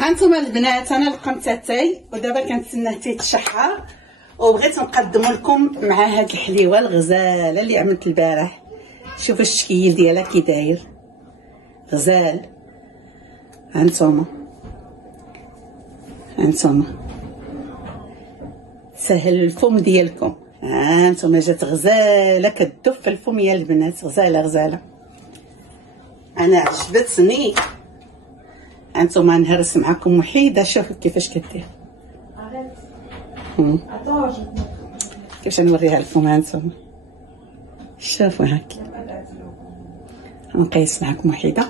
هانتوما البنات، انا لقمت اتاي ودابا كنتسناه تيتشحر، وبغيت نقدم لكم مع هاد الحليوه الغزاله اللي عملت البارح. شوفوا الشكل ديالها كي داير غزال. هانتوما سهل الفم ديالكم. هانتوما جات غزاله كتدب في الفم يا البنات، غزاله انا عجبتني. هانتوما نهرس معكم وحيده. شوفوا كيفاش كدير. كيفاش نوريها لكم. هانتوما شوفوا هاكي، نقيس معكم وحيده.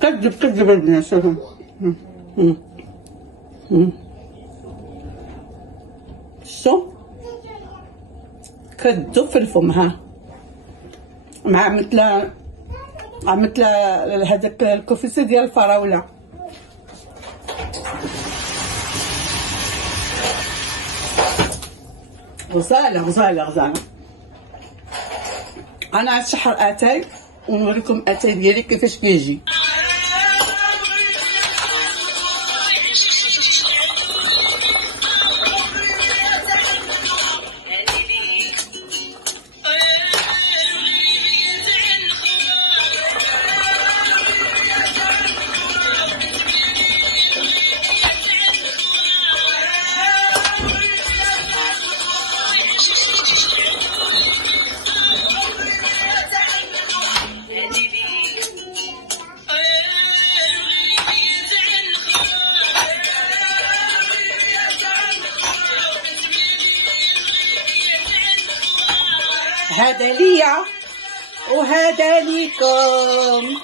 كدب البنات. شوفوا شو كدب في الفم. ها مع مثل هذاك الكوفيسه ديال الفراوله. غزاله. انا غنشحر اتاي ونوريكم اتاي ديالي كيفاش كيجي. هذا ليا وهذا ليكم.